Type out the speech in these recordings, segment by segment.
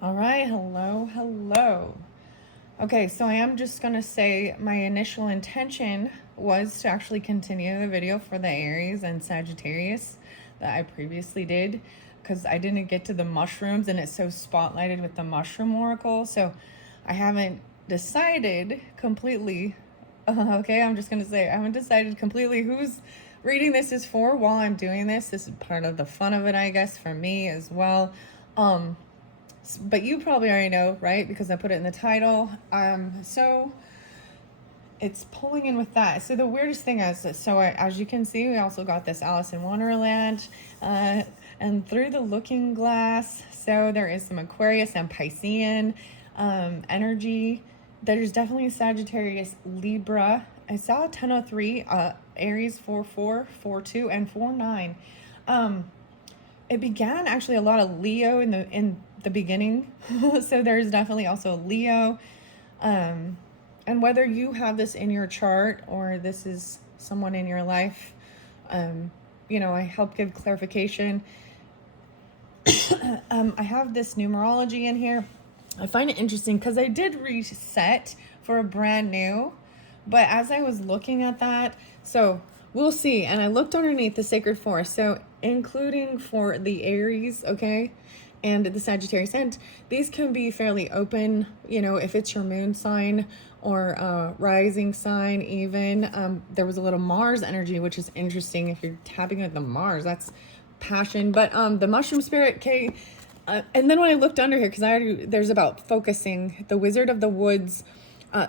All right, hello. Okay, so I am just gonna say my initial intention was to actually continue the video for the Aries and Sagittarius that I previously did because I didn't get to the mushrooms and it's so spotlighted with the mushroom oracle. So I haven't decided completely. Okay, I'm just gonna say I haven't decided completely who's reading this is for while I'm doing this. This is part of the fun of it, I guess, for me as well. But you probably already know, right? Because I put it in the title. So it's pulling in with that. So the weirdest thing is, as you can see, we also got this Alice in Wonderland, and through the looking glass. So there is some Aquarius and Piscean energy. There's definitely Sagittarius, Libra. I saw 1003, Aries 44, 42, and 49. It began actually a lot of Leo in the beginning. So there's definitely also Leo. And whether you have this in your chart or this is someone in your life, I help give clarification. I have this numerology in here. I find it interesting because I did reset for a brand new, but as I was looking at that, so we'll see. And I looked underneath the sacred forest, so including for the Aries, okay, and the Sagittarius, and these can be fairly open, if it's your moon sign or rising sign even. There was a little Mars energy, which is interesting. If you're tapping at the Mars, that's passion. But the mushroom spirit, okay. And then when I looked under here, because there's about focusing, the Wizard of the Woods,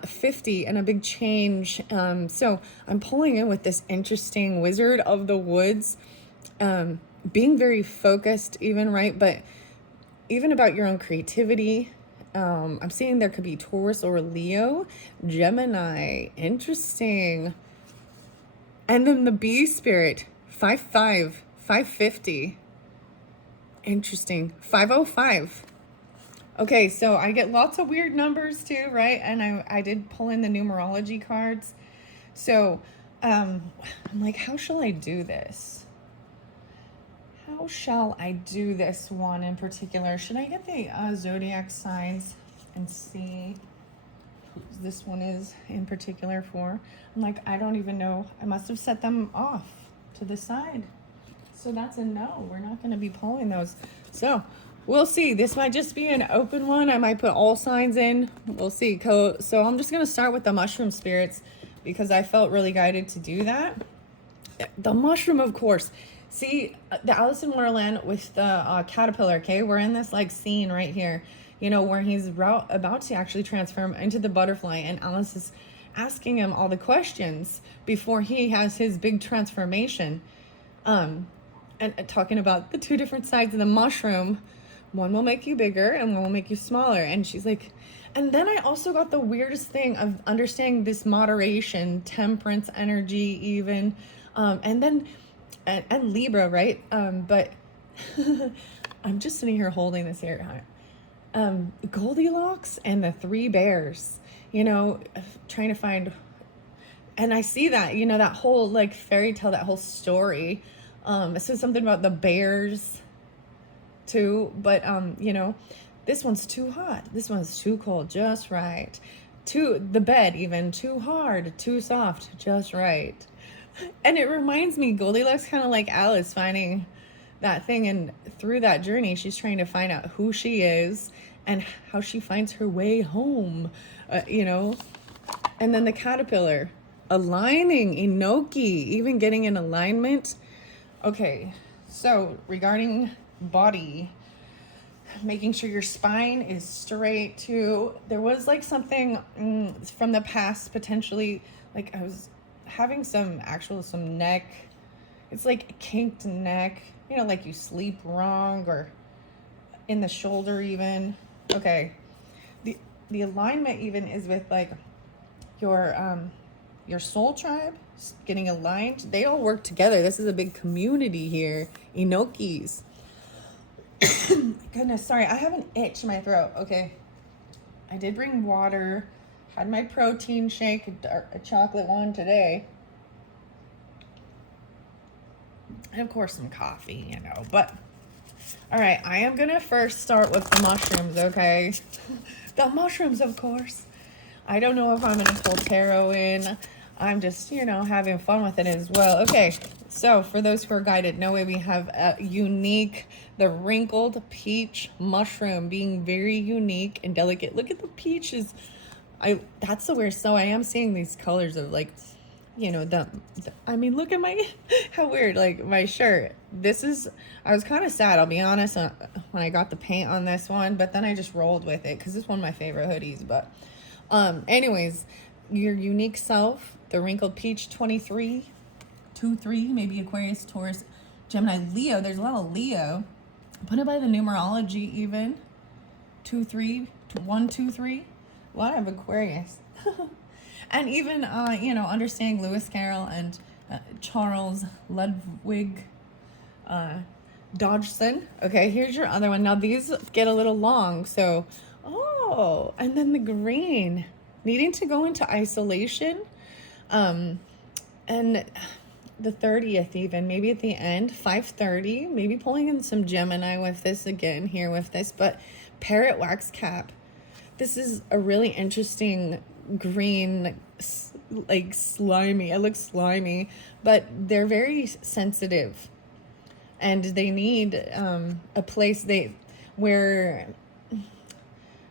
50 and a big change. So I'm pulling in with this interesting Wizard of the Woods, being very focused even, right? But even about your own creativity. I'm seeing there could be Taurus or Leo, Gemini. Interesting. And then the bee spirit, 55, 550. Interesting. 505. Okay, so I get lots of weird numbers too, right? And I did pull in the numerology cards. So I'm like, how shall I do this? How shall I do this one in particular? Should I get the zodiac signs and see who this one is in particular for? I'm like, I don't even know. I must have set them off to the side. So that's a no. We're not going to be pulling those. So we'll see. This might just be an open one. I might put all signs in. We'll see. So I'm just going to start with the mushroom spirits because I felt really guided to do that. The mushroom, of course. See, the Alice in Wonderland with the caterpillar, okay? We're in this like scene right here, where he's about to actually transform into the butterfly, and Alice is asking him all the questions before he has his big transformation. And talking about the two different sides of the mushroom. One will make you bigger and one will make you smaller. And she's like, and then I also got the weirdest thing of understanding this moderation, temperance energy even. And then, and Libra, right? But I'm just sitting here holding this here. Goldilocks and the three bears, trying to find, and I see that, that whole like fairy tale, that whole story. It says something about the bears too, but this one's too hot, this one's too cold, just right. The bed even too hard, too soft, just right. And it reminds me, Goldilocks, kind of like Alice finding that thing, and through that journey she's trying to find out who she is and how she finds her way home, and then the caterpillar aligning, Enoki even getting in alignment. Okay, so regarding body, making sure your spine is straight too. There was like something from the past, potentially, like I was having some neck. It's like a kinked neck, like you sleep wrong or in the shoulder even. Okay, the alignment even is with like your soul tribe getting aligned. They all work together. This is a big community here. Enokis. Goodness, sorry. I have an itch in my throat. Okay. I did bring water. Had my protein shake, a chocolate one today. And of course some coffee, but All right, I am going to first start with the mushrooms, okay? The mushrooms, of course. I don't know if I'm going to pull tarot in. I'm just, having fun with it as well. Okay, so for those who are guided, no way we have a unique, the wrinkled peach mushroom being very unique and delicate. Look at the peaches. That's the weird. So I am seeing these colors of like, I mean, look at my, how weird, like my shirt. I was kind of sad, I'll be honest, when I got the paint on this one, but then I just rolled with it because it's one of my favorite hoodies. But anyways, your unique self, the wrinkled peach, 23, 2-3, maybe Aquarius, Taurus, Gemini, Leo. There's a lot of Leo. Put it by the numerology even. 2-3, 1-2-3. A lot of Aquarius. And even, understanding Lewis Carroll and Charles Ludwig Dodgson. Okay, here's your other one. Now, these get a little long, so, and then the green. Needing to go into isolation. And the 30th even, maybe at the end, 5:30, maybe pulling in some Gemini with this again here with this, but parrot wax cap. This is a really interesting green, like slimy. It looks slimy, but they're very sensitive, and they need a place where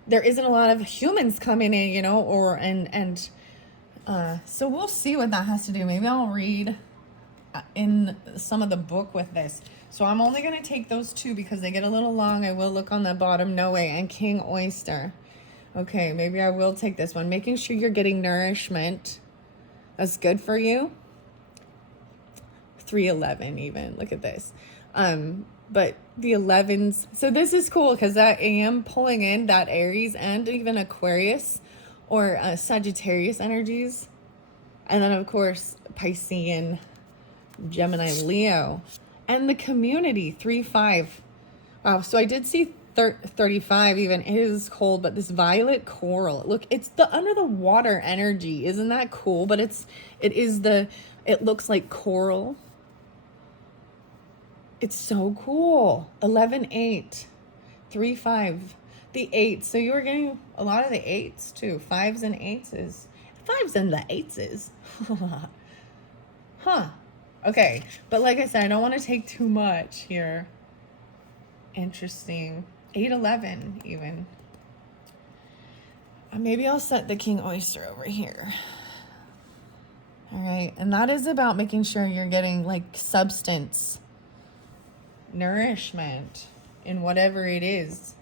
there isn't a lot of humans coming in, so we'll see what that has to do. Maybe I'll read in some of the book with this. So I'm only going to take those two because they get a little long. I will look on the bottom, no way, and King Oyster. Okay, maybe I will take this one. Making sure you're getting nourishment. That's good for you. 311 even. Look at this. But the 11s. So this is cool because I am pulling in that Aries and even Aquarius or Sagittarius energies. And then, of course, Piscean, Gemini, Leo. And the community, 3-5. Wow, so I did see 35 even. It is cold, but this violet coral. Look, it's the under the water energy. Isn't that cool? But it looks like coral. It's so cool. 11-8. 3-5. The 8. So you were getting a lot of the 8s too. 5s and 8s. 5s and the 8s. Huh. Okay. But like I said, I don't want to take too much here. Interesting. 8-11 even. Maybe I'll set the King Oyster over here. All right. And that is about making sure you're getting like substance, nourishment in whatever it is.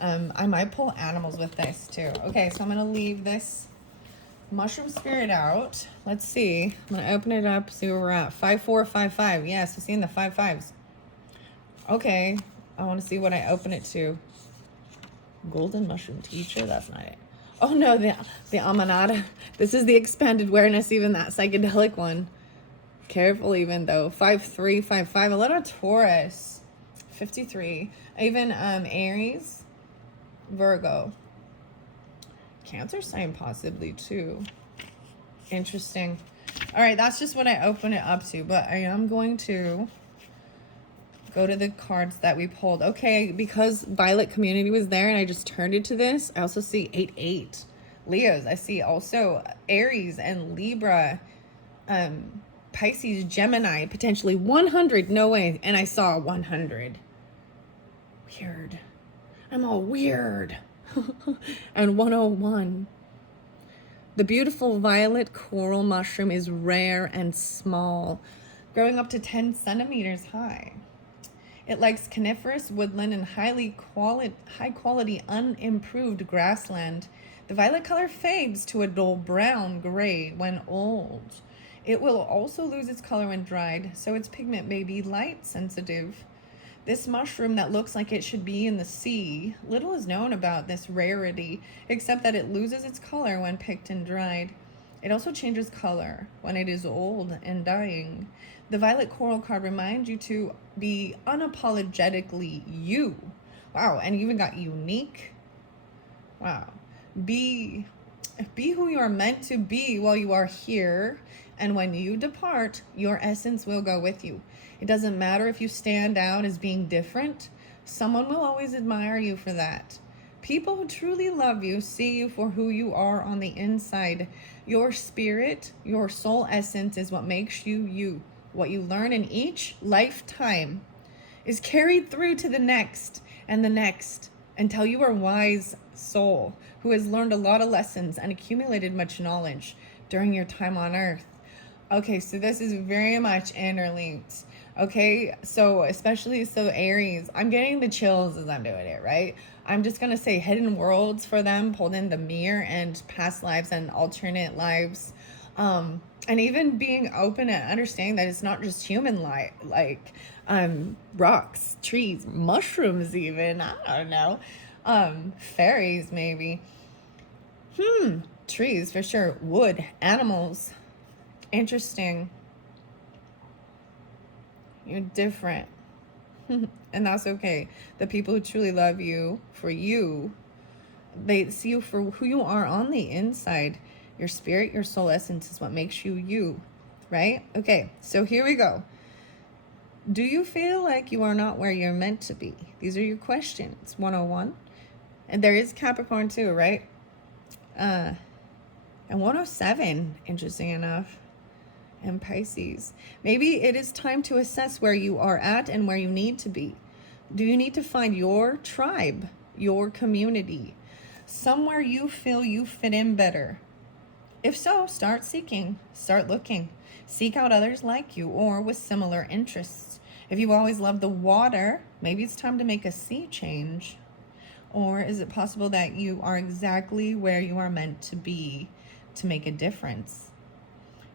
I might pull animals with this too. Okay, so I'm going to leave this mushroom spirit out. Let's see. I'm going to open it up, see where we're at. 5-4, 5-5. Yes, I'm seeing the 5-5s. Okay, I want to see what I open it to. Golden mushroom teacher? That's not it. Oh no, the Amanada. This is the expanded awareness, even that psychedelic one. Careful even though. 5-3, 5-5. A lot of Taurus. 53. Even Aries. Virgo. Cancer sign possibly too. Interesting. All right, that's just what I open it up to. But I am going to go to the cards that we pulled. Okay, because Violet Community was there and I just turned it to this, I also see 8-8. Leos. I see also Aries and Libra. Pisces, Gemini, potentially 100. No way. And I saw 100. Weird. I'm all weird. And 101. The beautiful violet coral mushroom is rare and small, growing up to 10 centimeters high. It likes coniferous woodland and high quality unimproved grassland. The violet color fades to a dull brown gray when old. It will also lose its color when dried, so its pigment may be light sensitive. This mushroom that looks like it should be in the sea, little is known about this rarity, except that it loses its color when picked and dried. It also changes color when it is old and dying. The violet coral card reminds you to be unapologetically you. Wow, and you even got unique. Wow. Be who you are meant to be while you are here. And when you depart, your essence will go with you. It doesn't matter if you stand out as being different. Someone will always admire you for that. People who truly love you see you for who you are on the inside. Your spirit, your soul essence is what makes you you. What you learn in each lifetime is carried through to the next and the next until you are a wise soul who has learned a lot of lessons and accumulated much knowledge during your time on earth. Okay, so this is very much interlinked. Okay, so especially Aries, I'm getting the chills as I'm doing it, right? I'm just going to say hidden worlds for them, pulled in the mirror and past lives and alternate lives. And even being open and understanding that it's not just human life, like rocks, trees, mushrooms even, I don't know. Fairies maybe. Trees for sure, wood, animals. Interesting. You're different. And that's okay. The people who truly love you for you, they see you for who you are on the inside. Your spirit, your soul essence is what makes you you, right? Okay, so here we go. Do you feel like you are not where you're meant to be? These are your questions, 101. And there is Capricorn too, right? And 107, interesting enough. And Pisces. Maybe it is time to assess where you are at and where you need to be. Do you need to find your tribe, your community, somewhere you feel you fit in better? If so, start seeking, start looking. Seek out others like you or with similar interests. If you always love the water, maybe it's time to make a sea change. Or is it possible that you are exactly where you are meant to be to make a difference?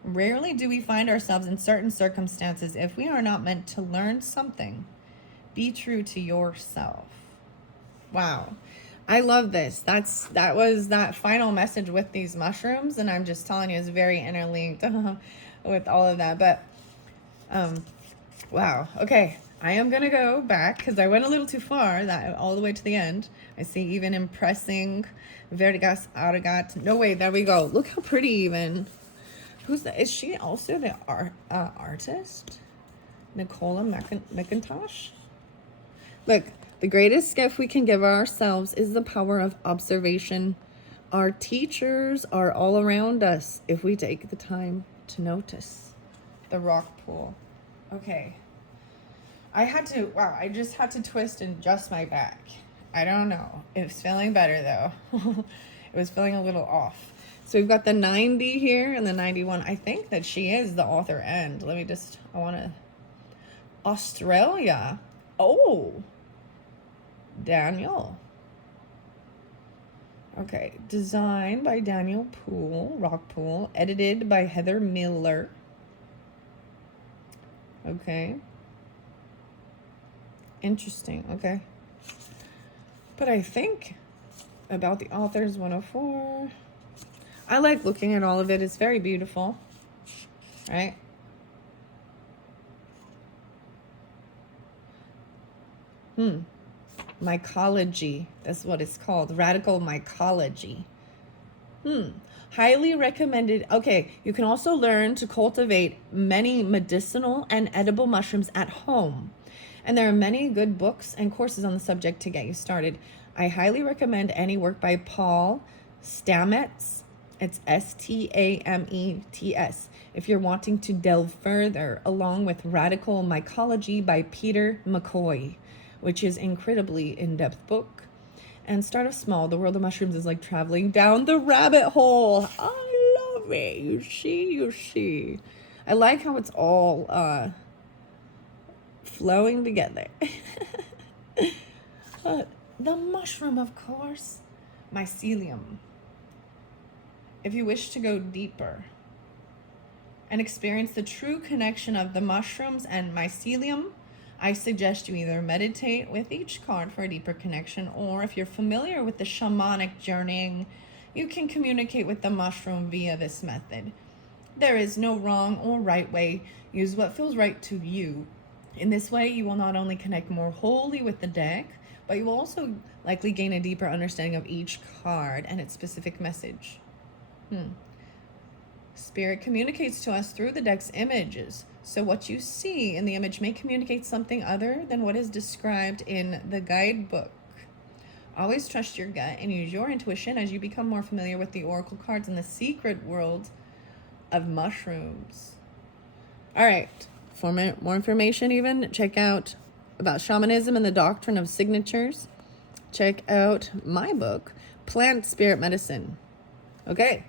Rarely do we find ourselves in certain circumstances if we are not meant to learn something. Be true to yourself. Wow. I love this. That was that final message with these mushrooms, and I'm just telling you, it's very interlinked with all of that. But wow. Okay, I am gonna go back because I went a little too far. That all the way to the end. I see even impressing, vertigas, aragat. No way. There we go. Look how pretty even. Who's that? Is she also the artist? Nicola McIntosh? Look, the greatest gift we can give ourselves is the power of observation. Our teachers are all around us if we take the time to notice. The rock pool. Okay. I just had to twist and adjust my back. I don't know. It's feeling better though. It was feeling a little off. So we've got the 90 here and the 91. I think that she is the author end. Australia. Oh, Daniel. Okay, designed by Daniel Poole, Rock Pool, edited by Heather Miller. Okay. Interesting, okay. But I think about the authors 104. I like looking at all of it. It's very beautiful, right? Mycology. That's what it's called. Radical mycology. Highly recommended. Okay, you can also learn to cultivate many medicinal and edible mushrooms at home. And there are many good books and courses on the subject to get you started. I highly recommend any work by Paul Stamets. It's Stamets. If you're wanting to delve further, along with Radical Mycology by Peter McCoy, which is incredibly in-depth book. And start off small. The world of mushrooms is like traveling down the rabbit hole. I love it. You see. I like how it's all flowing together. The mushroom, of course. Mycelium. If you wish to go deeper and experience the true connection of the mushrooms and mycelium, I suggest you either meditate with each card for a deeper connection, or if you're familiar with the shamanic journeying, you can communicate with the mushroom via this method. There is no wrong or right way. Use what feels right to you. In this way, you will not only connect more wholly with the deck, but you will also likely gain a deeper understanding of each card and its specific message. Spirit communicates to us through the deck's images. So what you see in the image may communicate something other than what is described in the guidebook. Always trust your gut and use your intuition as you become more familiar with the oracle cards in the secret world of mushrooms. All right, for more information even, check out about shamanism and the doctrine of signatures. Check out my book, Plant Spirit Medicine. Okay.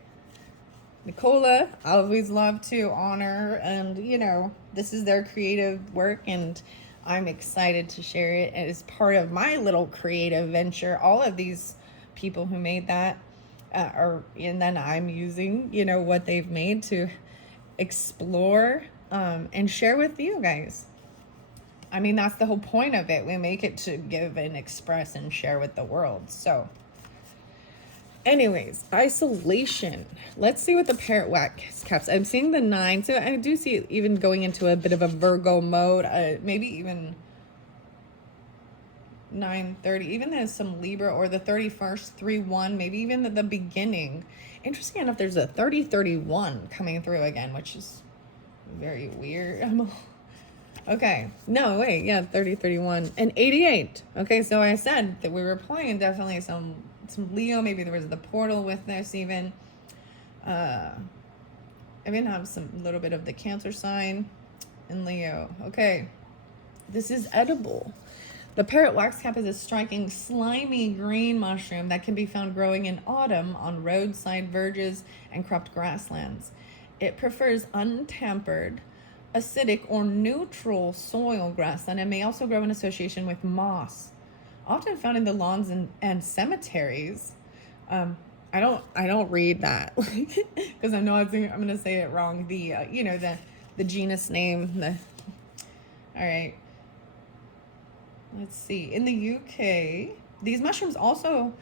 Nicola, I always love to honor, and this is their creative work, and I'm excited to share it as part of my little creative venture. All of these people who made that and then I'm using what they've made to explore and share with you guys. I mean, that's the whole point of it. We make it to give and express and share with the world. So anyways, isolation. Let's see what the parrot wax caps. I'm seeing the 9. So I do see it even going into a bit of a Virgo mode. Maybe even 9:30. Even there's some Libra, or the 31st, 3-1. Maybe even the beginning. Interesting enough, there's a 30-31 coming through again, which is very weird. Okay. No, wait. Yeah, 30-31. And 88. Okay, so I said that we were playing definitely some Leo. Maybe there was the portal with this even. I even have some little bit of the Cancer sign in Leo. Okay. This is edible. The parrot wax cap is a striking slimy green mushroom that can be found growing in autumn on roadside verges and cropped grasslands. It prefers untampered, acidic, or neutral soil grassland, and may also grow in association with moss, often found in the lawns and cemeteries. I don't read that because I know I'm going to say it wrong. The genus name. All right. Let's see. In the UK, these mushrooms also,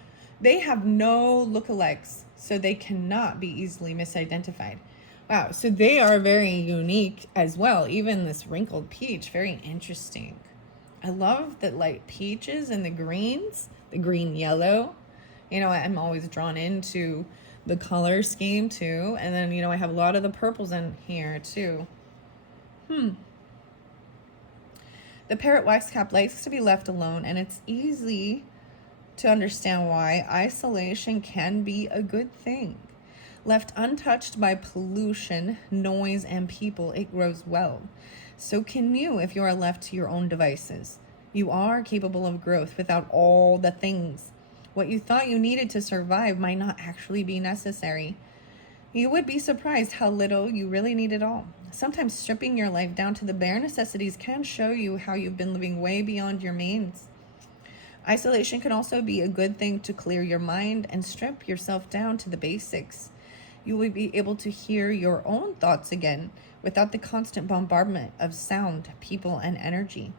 they have no lookalikes, so they cannot be easily misidentified. Wow, so they are very unique as well. Even this wrinkled peach, very interesting. I love that light peaches and the greens, the green yellow. I'm always drawn into the color scheme too. And then, I have a lot of the purples in here too. The parrot wax cap likes to be left alone, and it's easy to understand why isolation can be a good thing. Left untouched by pollution, noise, and people, it grows well. So can you if you are left to your own devices. You are capable of growth without all the things. What you thought you needed to survive might not actually be necessary. You would be surprised how little you really need at all. Sometimes stripping your life down to the bare necessities can show you how you've been living way beyond your means. Isolation can also be a good thing to clear your mind and strip yourself down to the basics. You will be able to hear your own thoughts again without the constant bombardment of sound, people, and energy.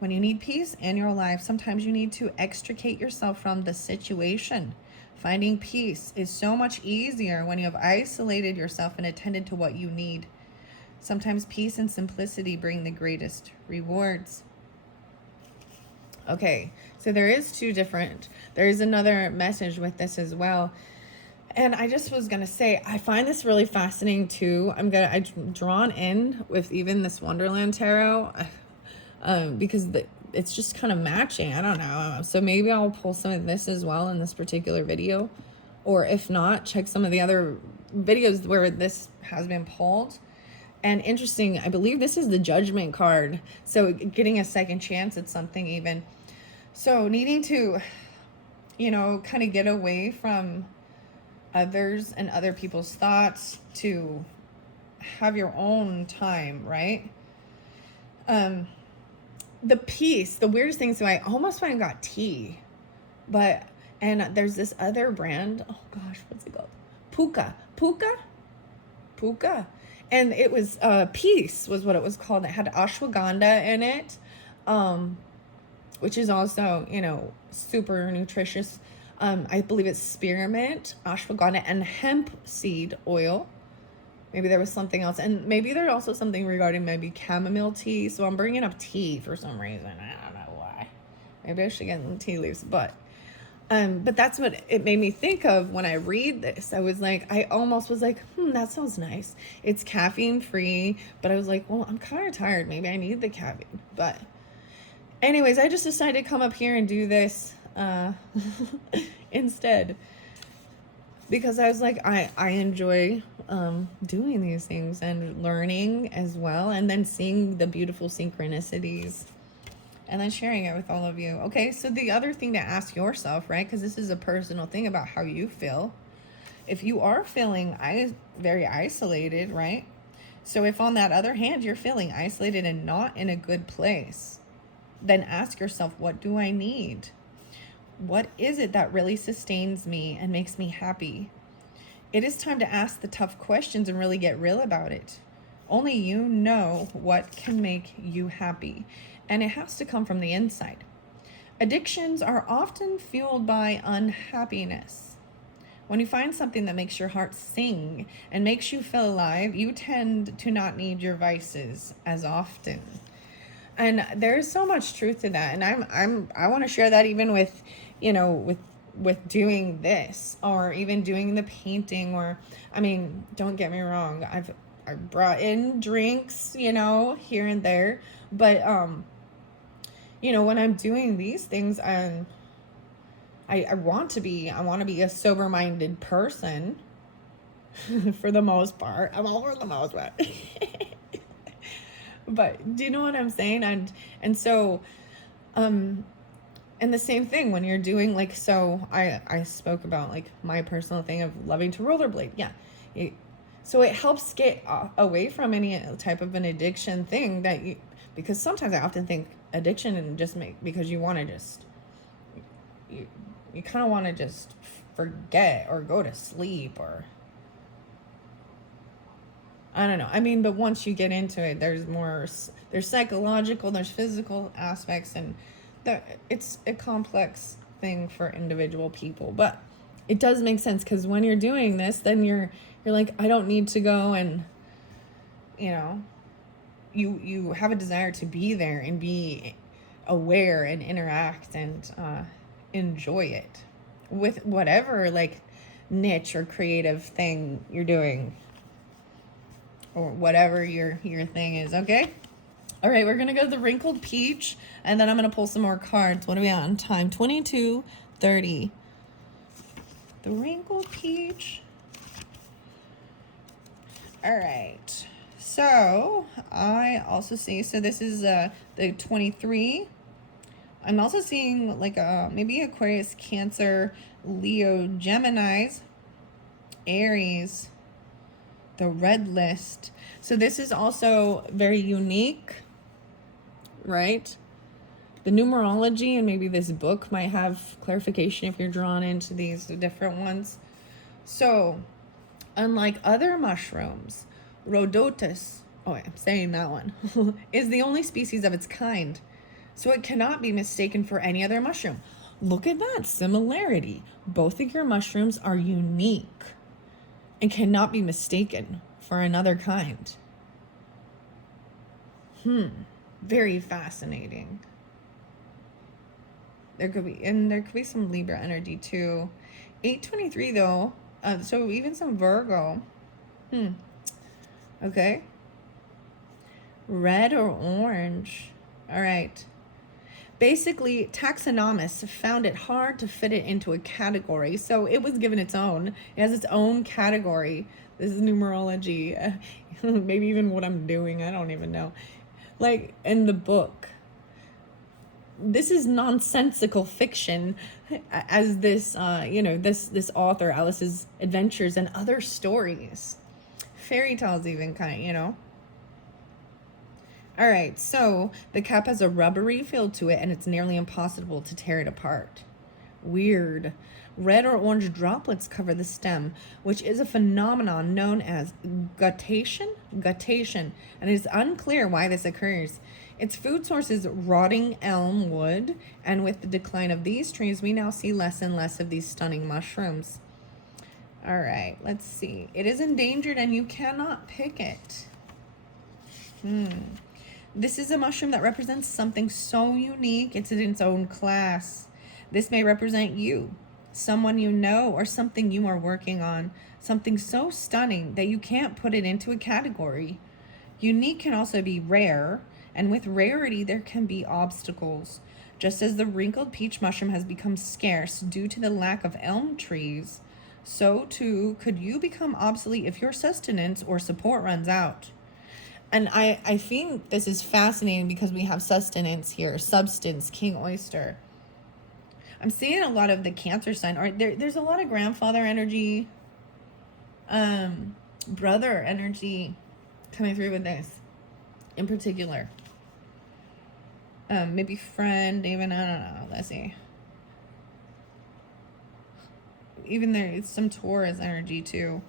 When you need peace in your life, sometimes you need to extricate yourself from the situation. Finding peace is so much easier when you have isolated yourself and attended to what you need. Sometimes peace and simplicity bring the greatest rewards. Okay, so there is another message with this as well. And I just was going to say, I find this really fascinating too. I'm drawn in with even this Wonderland Tarot because it's just kind of matching. I don't know. So maybe I'll pull some of this as well in this particular video. Or if not, check some of the other videos where this has been pulled. And interesting, I believe this is the Judgment card. So getting a second chance at something even. So needing to, kind of get away from others and other people's thoughts to have your own time, right? The peace, the weirdest thing, so I almost went and got tea. And there's this other brand, oh gosh, what's it called? Puka. And it was peace was what it was called. It had ashwagandha in it, which is also, super nutritious. I believe it's spearmint, ashwagandha, and hemp seed oil. Maybe there was something else. And maybe there's also something regarding maybe chamomile tea. So I'm bringing up tea for some reason. I don't know why. Maybe I should get some tea leaves. But But that's what it made me think of when I read this. I was like, I almost was like, that sounds nice. It's caffeine free, but I was like, well, I'm kind of tired. Maybe I need the caffeine. But anyways, I just decided to come up here and do this instead, because I was like, I enjoy doing these things and learning as well, and then seeing the beautiful synchronicities and then sharing it with all of you. Okay, so the other thing to ask yourself, right, because this is a personal thing about how you feel. If you are feeling very isolated, right? So if on that other hand you're feeling isolated and not in a good place, then ask yourself, what do I need? What is it that really sustains me and makes me happy? It is time to ask the tough questions and really get real about it. Only you know what can make you happy, and it has to come from the inside. Addictions are often fueled by unhappiness. When you find something that makes your heart sing and makes you feel alive, you tend to not need your vices as often. And there's so much truth to that. And I want to share that even with, with doing this, or even doing the painting, or, I mean, don't get me wrong. I brought in drinks, here and there, but, when I'm doing these things, I want to be a sober-minded person for the most part. I'm all for the most part. But do you know what I'm saying? And so, and the same thing when you're doing, like, so I spoke about, like, my personal thing of loving to rollerblade. Yeah. So it helps get away from any type of an addiction thing because sometimes I often think addiction and just because you want to just, you kind of want to just forget or go to sleep, or I don't know. I mean, but once you get into it, there's psychological, there's physical aspects, and it's a complex thing for individual people. But it does make sense, because when you're doing this, then you're like, I don't need to go, and you have a desire to be there and be aware and interact and enjoy it with whatever, like, niche or creative thing you're doing, or whatever your thing is. Okay, all right, we're gonna go to the wrinkled peach, and then I'm gonna pull some more cards. What are we on time? 22:30. The wrinkled peach. All right, so I also see, so this is the 23. I'm also seeing, like, maybe Aquarius, Cancer, Leo, Geminis, Aries, the red list. So this is also very unique, right? The numerology and maybe this book might have clarification if you're drawn into these different ones. So, unlike other mushrooms, Rhodotus, I'm saying that one, is the only species of its kind. So it cannot be mistaken for any other mushroom. Look at that similarity. Both of your mushrooms are unique and cannot be mistaken for another kind. Very fascinating. There could be some Libra energy too. 823 though. So even some Virgo. Okay. Red or orange. All right. Basically, taxonomists found it hard to fit it into a category, so it was given its own. It has its own category. This is numerology. Maybe even what I'm doing, I don't even know. Like, in the book, this is nonsensical fiction, as this, this author, Alice's adventures and other stories. Fairy tales even, All right, so the cap has a rubbery feel to it, and it's nearly impossible to tear it apart. Weird. Red or orange droplets cover the stem, which is a phenomenon known as guttation, and it is unclear why this occurs. Its food source is rotting elm wood, and with the decline of these trees, we now see less and less of these stunning mushrooms. All right, let's see. It is endangered, and you cannot pick it. This is a mushroom that represents something so unique. It's in its own class. This may represent you, someone you know, or something you are working on, something so stunning that you can't put it into a category. Unique can also be rare, and with rarity, there can be obstacles. Just as the wrinkled peach mushroom has become scarce due to the lack of elm trees, so too could you become obsolete if your sustenance or support runs out. And I think this is fascinating because we have sustenance here, substance, king oyster. I'm seeing a lot of the Cancer sign, or there's a lot of grandfather energy, brother energy coming through with this in particular. Maybe friend, even, I don't know, let's see. Even there's some Taurus energy too.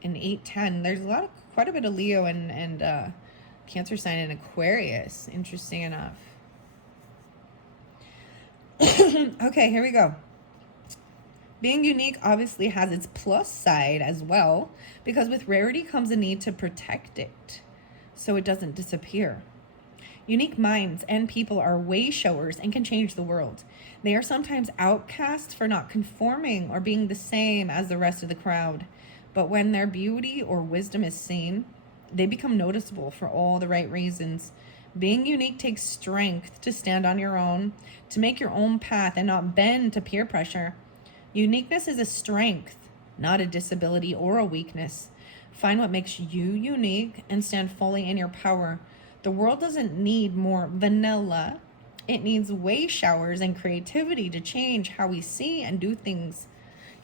In 8-10, there's quite a bit of Leo and Cancer sign and Aquarius, interesting enough. Okay, here we go. Being unique obviously has its plus side as well, because with rarity comes a need to protect it so it doesn't disappear. Unique minds and people are way showers and can change the world. They are sometimes outcast for not conforming or being the same as the rest of the crowd. But when their beauty or wisdom is seen, they become noticeable for all the right reasons. Being unique takes strength to stand on your own, to make your own path and not bend to peer pressure. Uniqueness is a strength, not a disability or a weakness. Find what makes you unique and stand fully in your power. The world doesn't need more vanilla. It needs way showers and creativity to change how we see and do things.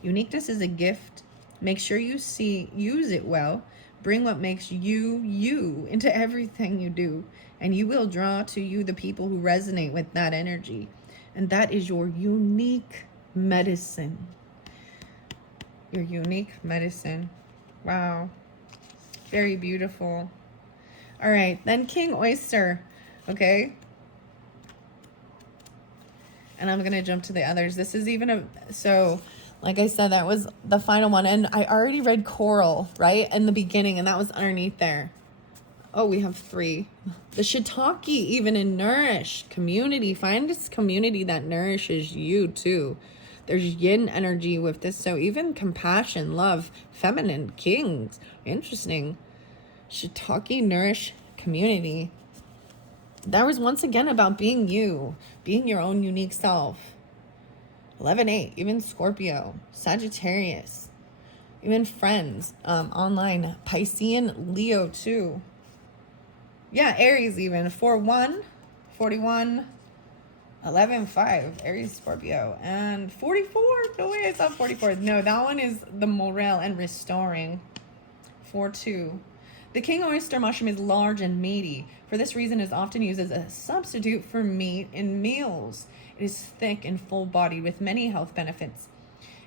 Uniqueness is a gift. Make sure you use it well. Bring what makes you into everything you do, and you will draw to you the people who resonate with that energy. And that is your unique medicine. Your unique medicine. Wow. Very beautiful. All right, then King Oyster, okay? And I'm going to jump to the others. This is even so, like I said, that was the final one. And I already read Coral, right, in the beginning, and that was underneath there. Oh, we have 3. The Shiitake, even in Nourish, community. Find this community that nourishes you, too. There's yin energy with this, so even compassion, love, feminine, kings. Interesting. Shiitake, Nourish, community. That was once again about being you, being your own unique self. 11-8, even Scorpio, Sagittarius, even friends, online, Piscean, Leo too. Yeah, Aries even, 4-1, 41, 11-5, Aries, Scorpio, and 44, no way I saw 44. No, that one is the Morel and Restoring, 4-2. The king oyster mushroom is large and meaty. For this reason, it is often used as a substitute for meat in meals. It is thick and full-bodied with many health benefits.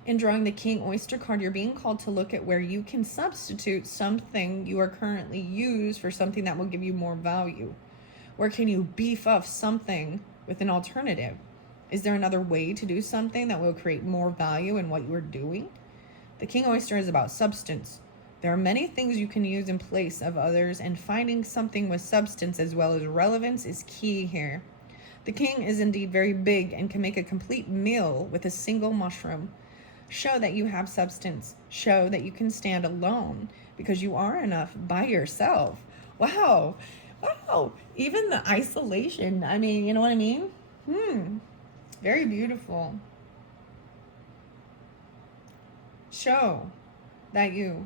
In drawing the king oyster card, you're being called to look at where you can substitute something you are currently used for something that will give you more value. Where can you beef up something with an alternative? Is there another way to do something that will create more value in what you are doing? The king oyster is about substance. There are many things you can use in place of others, and finding something with substance as well as relevance is key here. The king is indeed very big and can make a complete meal with a single mushroom. Show that you have substance. Show that you can stand alone because you are enough by yourself. Wow. Wow. Even the isolation. I mean, you know what I mean? Very beautiful. Show that you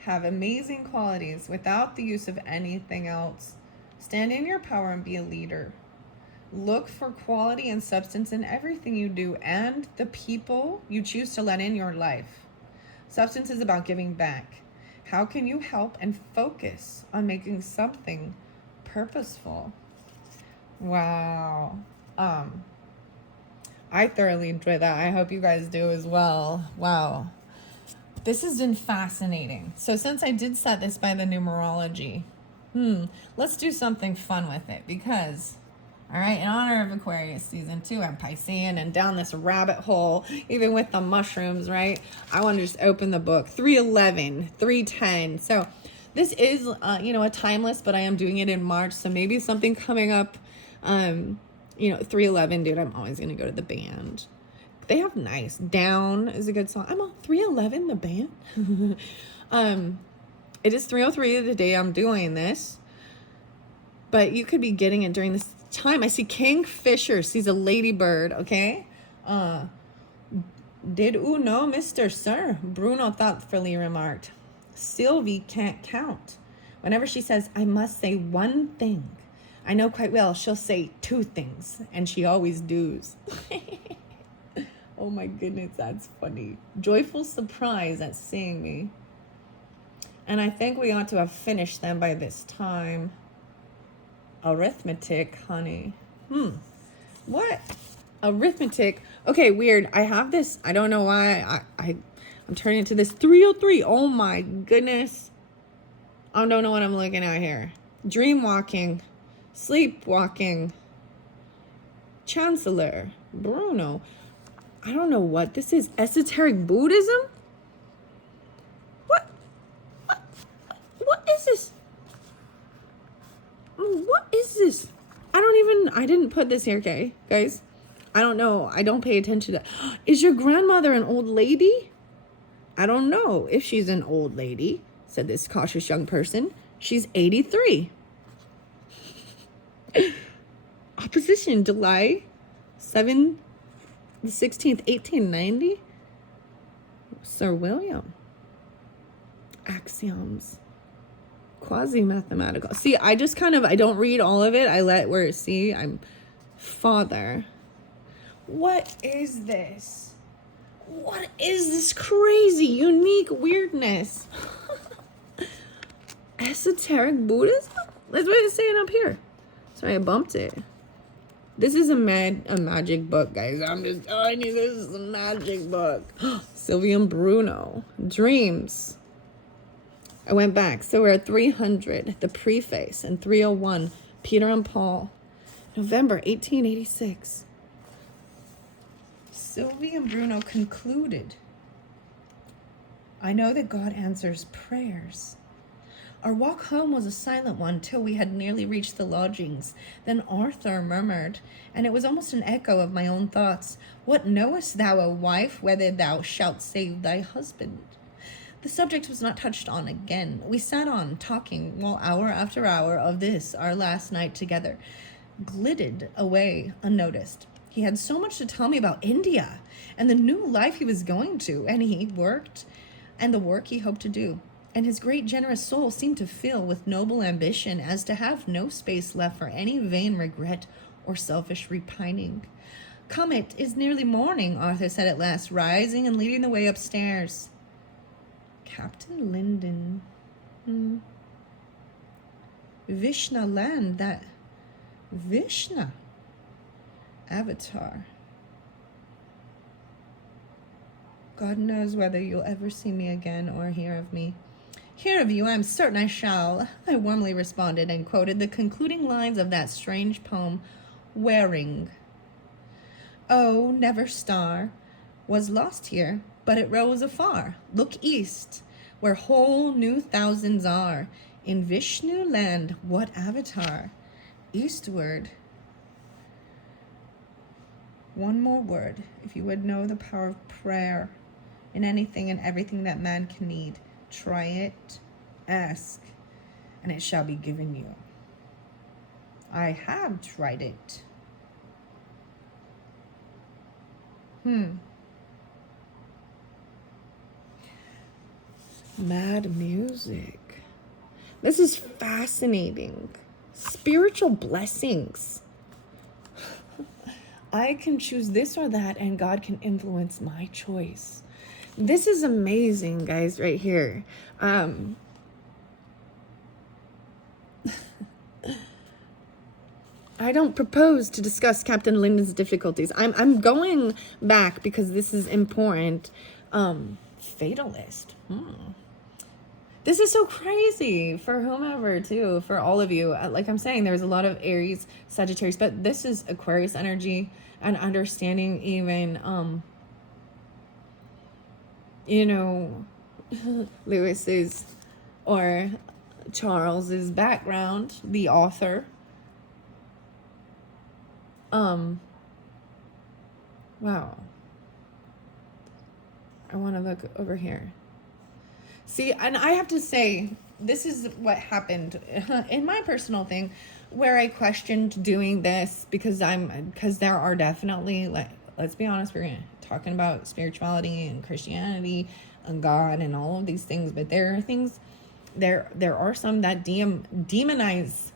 have amazing qualities without the use of anything else. Stand in your power and be a leader. Look for quality and substance in everything you do and the people you choose to let in your life. Substance is about giving back. How can you help and focus on making something purposeful? Wow. I thoroughly enjoy that. I hope you guys do as well. Wow. This has been fascinating. So since I did set this by the numerology, let's do something fun with it because, all right, in honor of Aquarius season 2, I'm Piscean, and down this rabbit hole, even with the mushrooms, right? I want to just open the book. 311, 310. So this is, a timeless, but I am doing it in March. So maybe something coming up You know, 311, dude, I'm always going to go to the band. They have nice. Down is a good song. I'm on 311, the band. It is 3:03 the day I'm doing this. But you could be getting it during this time. I see Kingfisher sees a ladybird, okay? Did you know, Mr. Sir? Bruno thoughtfully remarked. Sylvie can't count. Whenever she says, I must say one thing, I know quite well she'll say two things, and she always does. Oh my goodness, that's funny. Joyful surprise at seeing me. And I think we ought to have finished them by this time. Arithmetic, honey. What? Arithmetic. Okay, weird. I have this. I don't know why. I'm turning into this 303. Oh my goodness. I don't know what I'm looking at here. Dream walking. Sleepwalking. Chancellor. Bruno. I don't know what this is. Esoteric Buddhism? What is this? What is this? I didn't put this here, okay, guys? I don't know. I don't pay attention to that. Is your grandmother an old lady? I don't know if she's an old lady, said this cautious young person. She's 83. Opposition, July 7th, the 16th, 1890. Sir William. Axioms. Quasi-mathematical. See, I don't read all of it. I let where see, I'm father. What is this? What is this crazy, unique weirdness? Esoteric Buddhism? That's what it's saying up here. Sorry, I bumped it. This is a magic book, guys. I'm just telling you, this is a magic book. Sylvia and Bruno. Dreams. I went back. So we're at 300, the preface, and 301, Peter and Paul. November 1886. Sylvie and Bruno concluded. I know that God answers prayers. Our walk home was a silent one till we had nearly reached the lodgings. Then Arthur murmured, and it was almost an echo of my own thoughts, What knowest thou, O wife, whether thou shalt save thy husband? The subject was not touched on again. We sat on, talking, while hour after hour of this, our last night together, glided away unnoticed. He had so much to tell me about India and the new life he was going to, and he worked, and the work he hoped to do. And his great generous soul seemed to fill with noble ambition as to have no space left for any vain regret or selfish repining. Come, it is nearly morning, Arthur said at last, rising and leading the way upstairs. Captain Linden. Vishna land, that Vishna. Avatar. God knows whether you'll ever see me again or hear of me. Hear of you, I am certain I shall, I warmly responded and quoted the concluding lines of that strange poem, Wearing. Oh, never star was lost here, but it rose afar. Look east, where whole new thousands are. In Vishnu land, what avatar? Eastward. One more word, if you would know the power of prayer in anything and everything that man can need. Try it, ask, and it shall be given you. I have tried it. Mad music. This is fascinating. Spiritual blessings. I can choose this or that, and God can influence my choice. This is amazing, guys, right here. I don't propose to discuss Captain Linden's difficulties. I'm going back because this is important. Fatalist. This is so crazy for whomever, too, for all of you. Like I'm saying, there's a lot of Aries, Sagittarius, but this is Aquarius energy and understanding even, Lewis's or Charles's background, the author. Wow. I want to look over here. See, and I have to say, this is what happened in my personal thing where I questioned doing this because there are definitely, like, let's be honest, we're talking about spirituality and Christianity and God and all of these things, but there are things, there are some that demonize.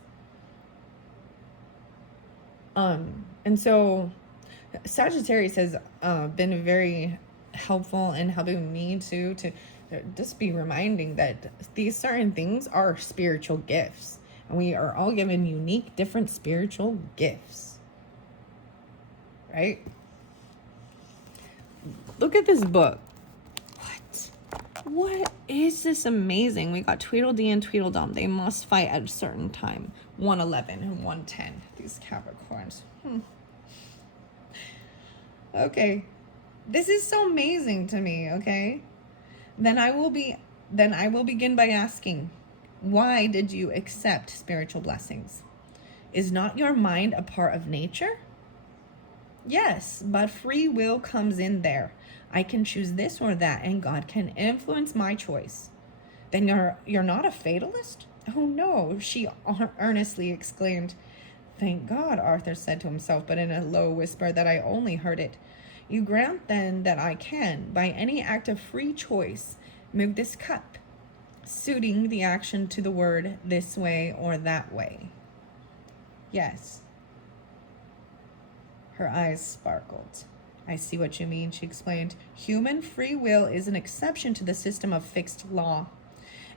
And so Sagittarius has been very helpful in helping me to just be reminding that these certain things are spiritual gifts, and we are all given unique, different spiritual gifts, right? Look at this book. What is this amazing? We got Tweedledee and Tweedledum. They must fight at a certain time. 111 and 110. These Capricorns. Okay. This is so amazing to me, okay? Then I will begin by asking, why did you accept spiritual blessings? Is not your mind a part of nature? Yes, but free will comes in there. I can choose this or that, and God can influence my choice. Then you're not a fatalist? Oh no, she earnestly exclaimed. Thank God, Arthur said to himself, but in a low whisper that I only heard it. You grant then that I can, by any act of free choice, move this cup, suiting the action to the word this way or that way. Yes. Her eyes sparkled. I see what you mean, she explained. Human free will is an exception to the system of fixed law.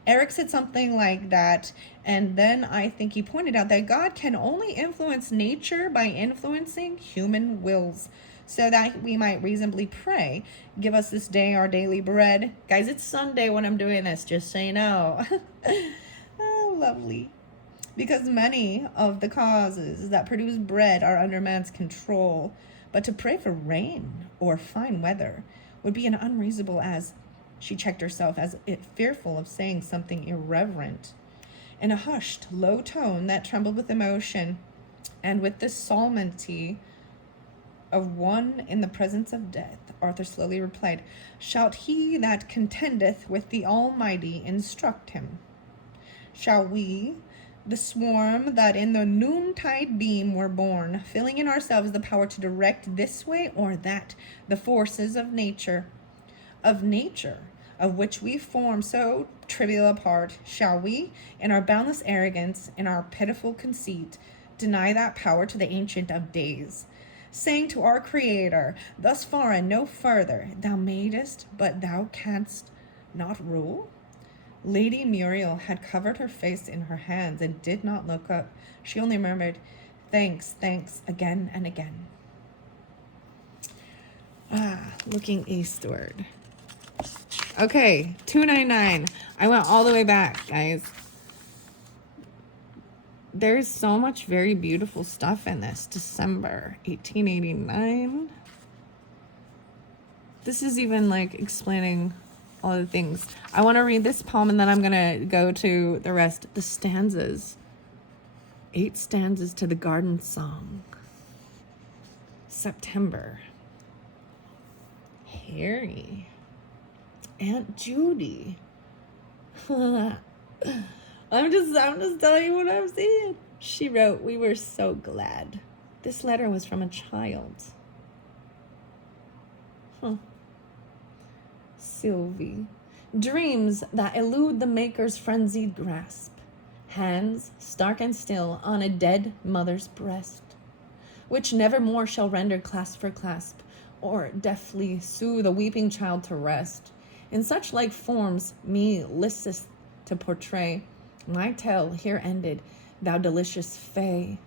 Eric said something like that, and then I think he pointed out that God can only influence nature by influencing human wills, so that we might reasonably pray, give us this day our daily bread. Guys, it's Sunday when I'm doing this, just so you know. Oh, lovely. Because many of the causes that produce bread are under man's control. But to pray for rain or fine weather would be an unreasonable as... She checked herself, as if fearful of saying something irreverent. In a hushed, low tone that trembled with emotion, and with the solemnity of one in the presence of death, Arthur slowly replied, Shall he that contendeth with the Almighty instruct him? Shall we, the swarm that in the noontide beam were born, filling in ourselves the power to direct this way or that the forces of nature, of which we form so trivial a part, shall we, in our boundless arrogance, in our pitiful conceit, deny that power to the Ancient of Days, saying to our Creator, thus far and no further, Thou madest, but thou canst not rule? Lady Muriel had covered her face in her hands and did not look up. She only murmured, Thanks, again and again. Looking eastward. Okay, 299. I went all the way back, guys. There's so much very beautiful stuff in this. December 1889. This is even like explaining all the things. I want to read this poem and then I'm going to go to the rest. The stanzas. 8 stanzas to the garden song. September. Harry. Aunt Judy. I'm just telling you what I'm seeing. She wrote, we were so glad. This letter was from a child. Sylvie. Dreams that elude the maker's frenzied grasp. Hands, stark and still, on a dead mother's breast, which nevermore shall render clasp for clasp, or deftly soothe a weeping child to rest. In such like forms me listest to portray. My tale here ended, thou delicious fay,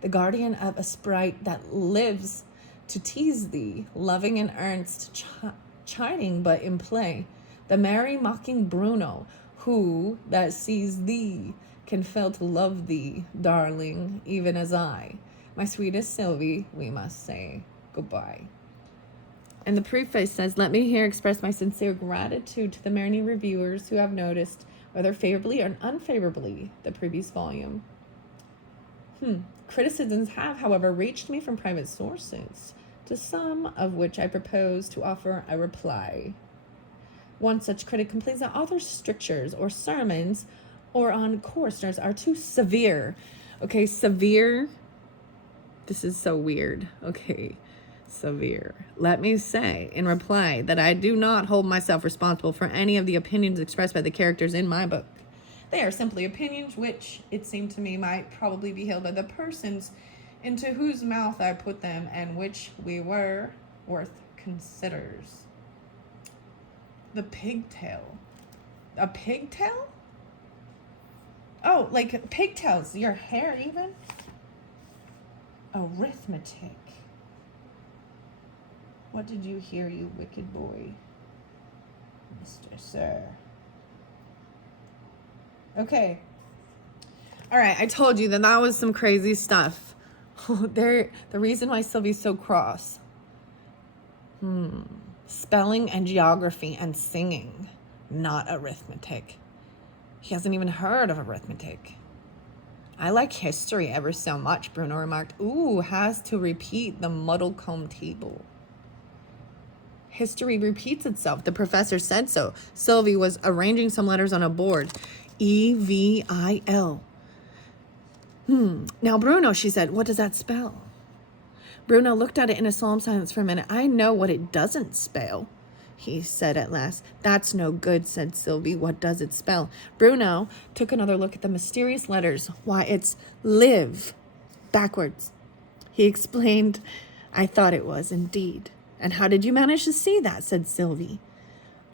the guardian of a sprite that lives to tease thee, loving and earnest, chiding but in play, the merry mocking Bruno, who that sees thee can fail to love thee, darling, even as I. My sweetest Sylvie, we must say goodbye. And the preface says, let me here express my sincere gratitude to the many reviewers who have noticed, whether favorably or unfavorably, the previous volume. Criticisms have, however, reached me from private sources, to some of which I propose to offer a reply. One such critic complains that authors' strictures or sermons or on choristers are too severe. Okay, severe. This is so weird. Okay, severe. Let me say in reply that I do not hold myself responsible for any of the opinions expressed by the characters in my book. They are simply opinions which, it seemed to me, might probably be held by the persons into whose mouth I put them, and which we were worth considers. The pigtail. A pigtail? Oh, like pigtails. Your hair even? Arithmetic. What did you hear, you wicked boy? Mr. Sir. Okay. All right, I told you that was some crazy stuff. The reason why Sylvie's so cross. Spelling and geography and singing, not arithmetic. He hasn't even heard of arithmetic. I like history ever so much, Bruno remarked. Ooh, has to repeat the Muddlecombe table. History repeats itself. The professor said so. Sylvie was arranging some letters on a board. E-V-I-L. Now, Bruno, she said, what does that spell? Bruno looked at it in a solemn silence for a minute. I know what it doesn't spell, he said at last. That's no good, said Sylvie. What does it spell? Bruno took another look at the mysterious letters. Why, it's live, backwards. He explained, I thought it was, indeed. And how did you manage to see that, said Sylvie.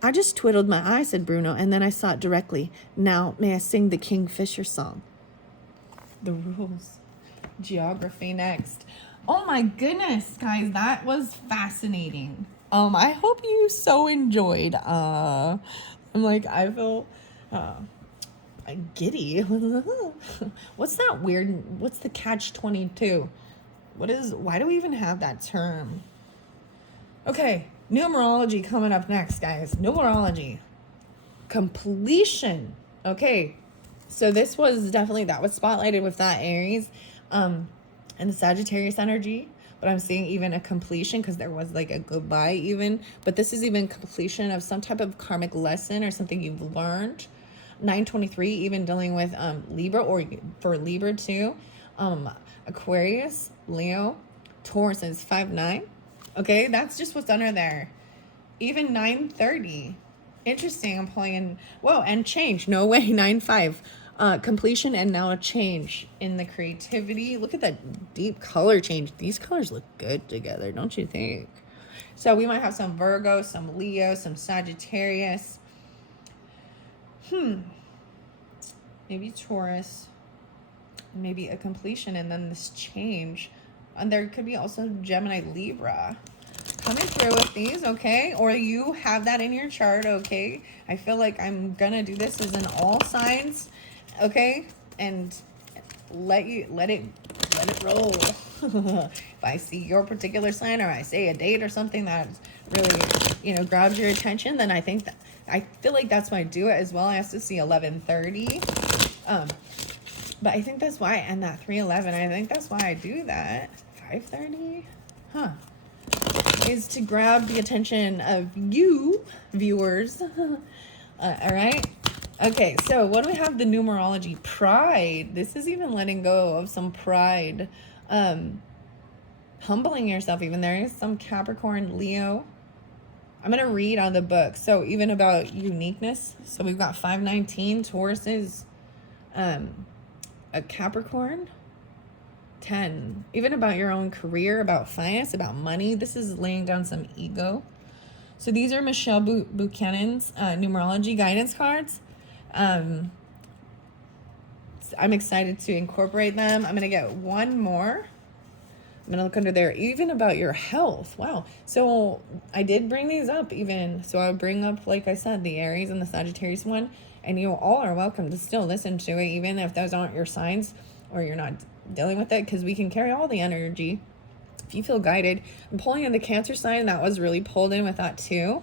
I just twiddled my eye, said Bruno, and then I saw it directly. Now, may I sing the Kingfisher song? The rules. Geography next. Oh my goodness, guys, that was fascinating. I hope you so enjoyed. I feel giddy. What's that weird? What's the catch-22? Why do we even have that term? Okay, numerology coming up next, guys. Numerology. Completion. Okay, so this was definitely, that was spotlighted with that Aries and the Sagittarius energy. But I'm seeing even a completion because there was like a goodbye even. But this is even completion of some type of karmic lesson or something you've learned. 923, even dealing with Libra, or for Libra too. Aquarius, Leo, Taurus is 5-9. Okay, that's just what's under there. Even 930. Interesting. I'm pulling in. Whoa, and change. No way. 9-5. Completion and now a change in the creativity. Look at that deep color change. These colors look good together, don't you think? So we might have some Virgo, some Leo, some Sagittarius. Maybe Taurus. Maybe a completion and then this change. And there could be also Gemini, Libra coming through with these, okay? Or you have that in your chart, okay? I feel like I'm gonna do this as in all signs, okay? And let it roll. If I see your particular sign or I say a date or something that really, grabs your attention, then I feel like that's why I do it as well. I have to see 11:30. But I think that's why, and that 3:11, I think that's why I do that. 5:30? Is to grab the attention of you, viewers. All right? Okay, so what do we have? The numerology. Pride. This is even letting go of some pride. Humbling yourself even. There is some Capricorn, Leo. I'm going to read on the book. So even about uniqueness. So we've got 519. Taurus is a Capricorn. 10. Even about your own career, about finance, about money. This is laying down some ego. So these are Michelle Buchanan's numerology guidance cards. I'm excited to incorporate them. I'm going to get one more. I'm going to look under there. Even about your health. Wow. So I did bring these up even. So I'll bring up, like I said, the Aries and the Sagittarius one. And you all are welcome to still listen to it, even if those aren't your signs or you're not dealing with it, because we can carry all the energy if you feel guided. I'm pulling in the Cancer sign. That was really pulled in with that too.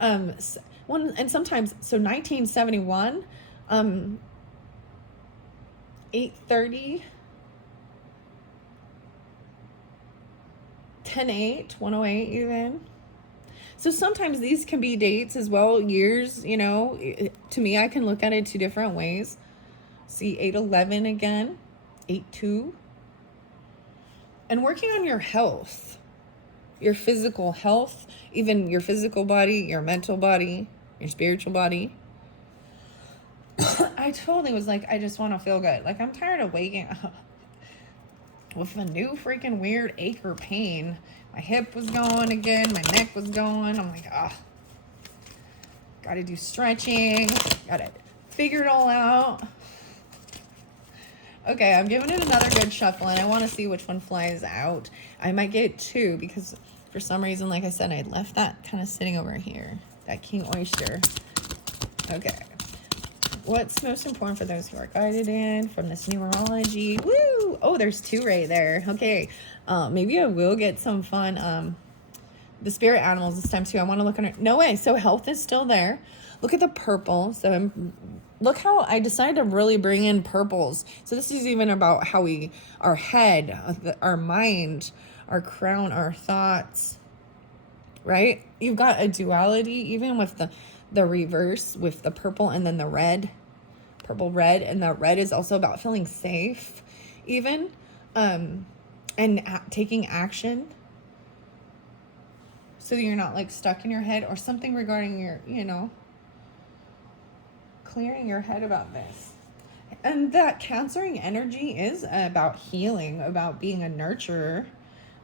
And sometimes, so 1971, 8:30, 10/8, 108 even. So sometimes these can be dates as well, years, you know. To me, I can look at it two different ways. See 8/11 again, 8/2. And working on your health, your physical health, even your physical body, your mental body, your spiritual body. I totally was like, I just want to feel good. Like, I'm tired of waking up with a new freaking weird ache or pain. My hip was going again. My neck was going. I'm like, gotta do stretching. Gotta figure it all out. Okay, I'm giving it another good shuffle, and I want to see which one flies out. I might get two, because for some reason, like I said, I left that kind of sitting over here. That king oyster. Okay. What's most important for those who are guided in from this numerology? Woo! Oh, there's two right there. Okay. Maybe I will get some fun. The spirit animals this time too. I want to look under. No way. So health is still there. Look at the purple. So look how I decided to really bring in purples. So this is even about how our head, our mind, our crown, our thoughts, right? You've got a duality even with the reverse with the purple and then the red, purple, red. And the red is also about feeling safe even, and taking action. So you're not like stuck in your head or something regarding your, clearing your head about this. And that cancering energy is about healing, about being a nurturer,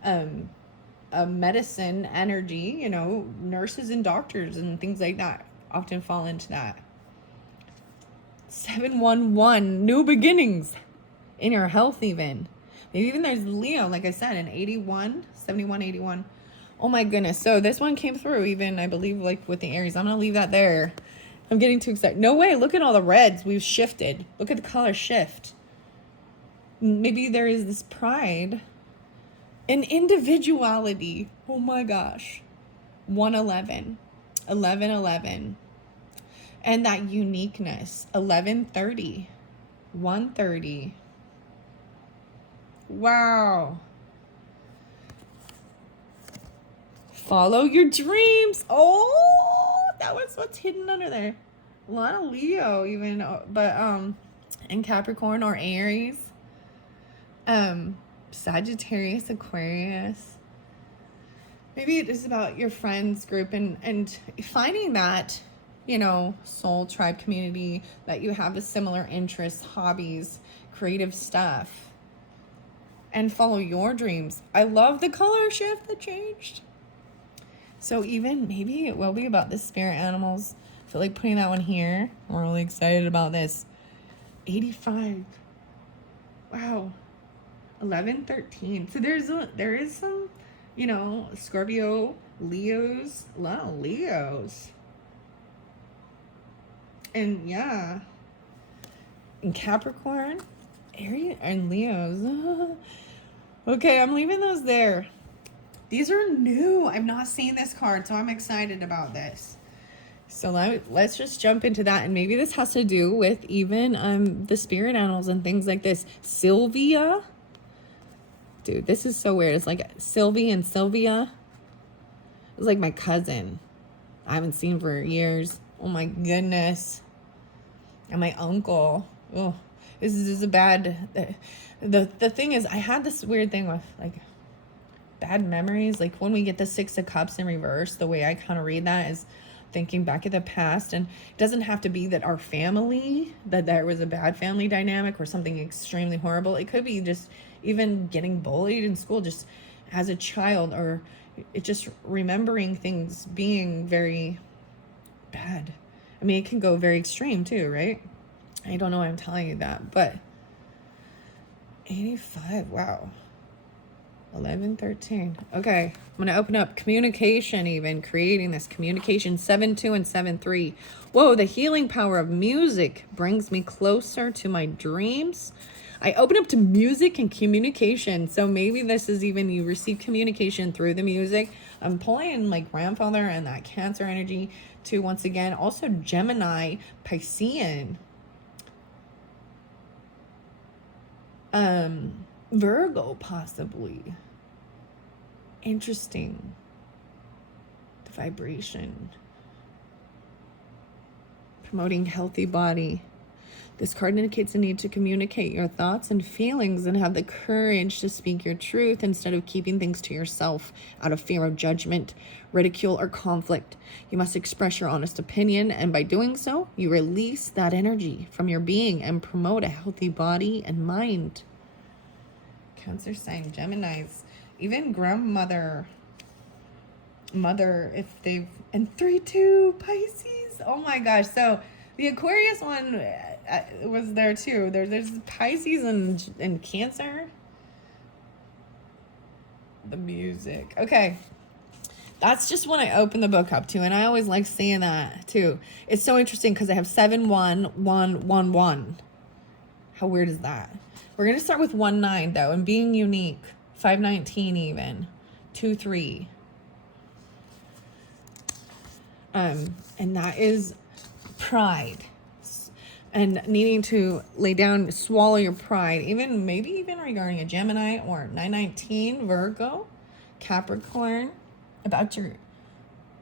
a medicine energy, nurses and doctors and things like that often fall into that. 711, new beginnings in your health even. Maybe even there's Leo, like I said, in 81, 71, 81. Oh my goodness. So this one came through even, I believe, like with the Aries. I'm going to leave that there. I'm getting too excited. No way. Look at all the reds. We've shifted. Look at the color shift. Maybe there is this pride and individuality. Oh my gosh. 111. 1111. And that uniqueness. 1130. 130. Wow. Follow your dreams. Oh, that was what's hidden under there. A lot of Leo even, but and Capricorn or Aries, Sagittarius, Aquarius. Maybe it is about your friends group and finding that, soul tribe community that you have a similar interests, hobbies, creative stuff, and follow your dreams. I love the color shift that changed. So even maybe it will be about the spirit animals. I feel like putting that one here. I'm really excited about this. 85. Wow. 1113. So there is some, Scorpio, Leos, a lot of Leos. And yeah. And Capricorn, Aries, and Leos. Okay, I'm leaving those there. These are new. I've not seen this card, so I'm excited about this. So let's just jump into that. And maybe this has to do with even the spirit animals and things like this. Sylvia. Dude, this is so weird. It's like Sylvie and Sylvia. It's like my cousin. I haven't seen for years. Oh my goodness. And my uncle. Oh, this is a bad... The thing is, I had this weird thing with like bad memories. Like when we get the Six of Cups in reverse, the way I kind of read that is thinking back at the past. And it doesn't have to be that our family, that there was a bad family dynamic or something extremely horrible. It could be just even getting bullied in school just as a child, or it just remembering things being very bad. I mean, it can go very extreme too, right? I don't know why I'm telling you that, but 85, wow. 1113. Okay, I'm going to open up communication, even creating this communication. 7-2 and 7-3. Whoa, the healing power of music brings me closer to my dreams. I open up to music and communication. So maybe this is even you receive communication through the music. I'm pulling in my grandfather and that Cancer energy too, once again. Also Gemini, Piscean. Virgo, possibly. Interesting. The vibration. Promoting healthy body. This card indicates the need to communicate your thoughts and feelings and have the courage to speak your truth instead of keeping things to yourself out of fear of judgment, ridicule, or conflict. You must express your honest opinion, and by doing so, you release that energy from your being and promote a healthy body and mind. Cancer sign, Geminis, even grandmother, mother, if they've, and 3-2, Pisces. Oh my gosh. So the Aquarius one was there too. There's Pisces and Cancer. The music. Okay. That's just when I open the book up to, and I always like seeing that too. It's so interesting because I have 7 1 1 1 1. How weird is that? We're gonna start with 1 9 though, and being unique. 5 19 even. 2 3. And that is pride. And needing to lay down, swallow your pride, maybe even regarding a Gemini or 919 Virgo, Capricorn, about your